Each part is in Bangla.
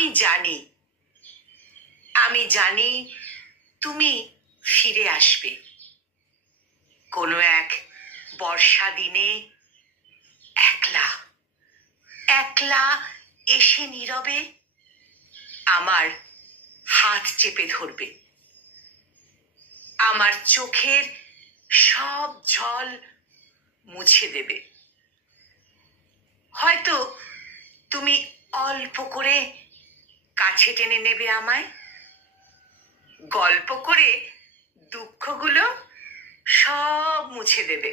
আমি জানি আমি জানি তুমি ফিরে আসবে কোনো এক বর্ষা দিনে একলা একলা এসে নীরবে আমার হাত চেপে ধরবে আমার চোখের সব জল মুছে দেবে হয়তো তুমি অল্প করে কাছে টেনে নেবে আমায় গল্প করে দুঃখগুলো সব মুছে দেবে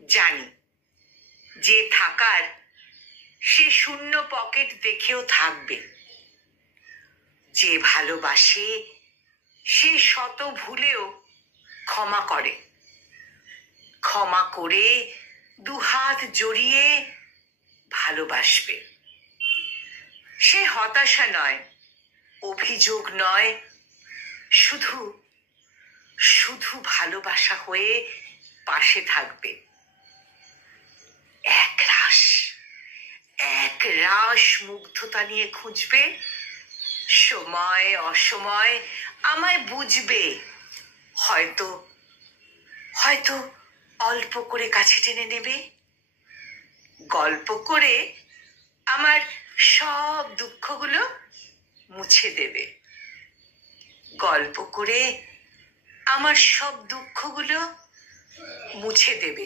জানি যে থাকার সে শূন্য পকেট দেখেও থাকবে যে ভালোবাসে সে শত ভুলেও ক্ষমা করে ক্ষমা করে দুহাত জড়িয়ে ভালোবাসবে সে হতাশা নয় অভিযোগ নয় শুধু শুধু ভালোবাসা হয়ে পাশে থাকবে এক রাশ মুগ্ধতা নিয়ে খুঁজবে সময় অসময় আমায় বুঝবে হয়তো হয়তো অল্প করে কাছে টেনে নেবে গল্প করে আমার সব দুঃখগুলো মুছে দেবে গল্প করে আমার সব দুঃখগুলো মুছে দেবে